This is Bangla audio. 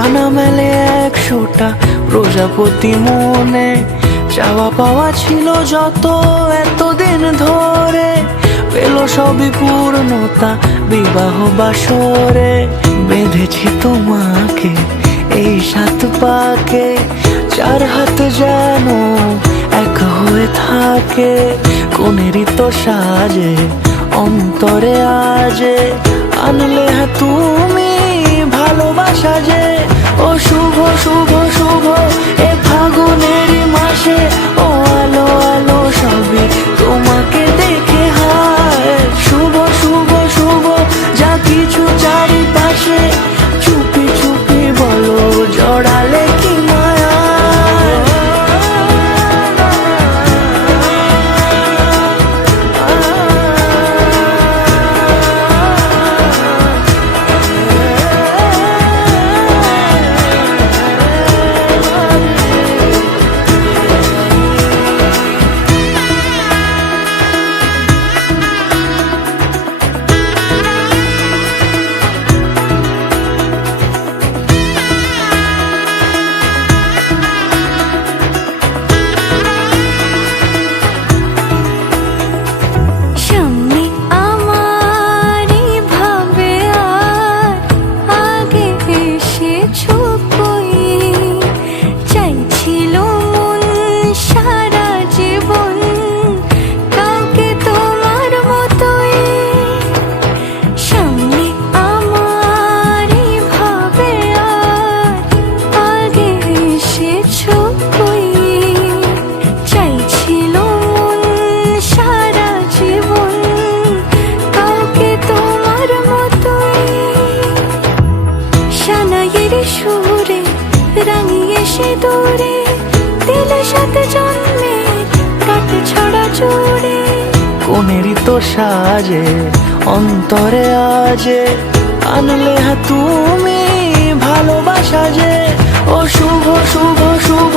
ডানা মেলে 100টা প্রজাপতি মনে, চাওয়া পাওয়া ছিল যত এতদিন ধরে, পেল সবই পূর্ণতা বিবাহ বাসরে। বেঁধেছি তোমাকে এই 7 পাকে, 4 হাত যেন এক হয়ে থাকে। কোনেরই তো সাজে অন্তরে আজে, আনলে তুমি ভালোবাসা যে। ও শুভ শুভ শুভ এ ফাগুনেরই মাসে, ও আলো আলো সবই তোমাকে দেখে হায়। শুভ শুভ শুভ যা কিছু চারিপাশে, চুপি চুপি বলো জড়ালে কি মায়া। সুরে রাঙিয়ে সে দূরে, দিলে 7 জন্মে কাটে ছড়া জুড়ে। কোনেরই তো সাজে অন্তরে আজে, আনলে তুমি ভালোবাসা যে। ও শুভ শুভ শুভ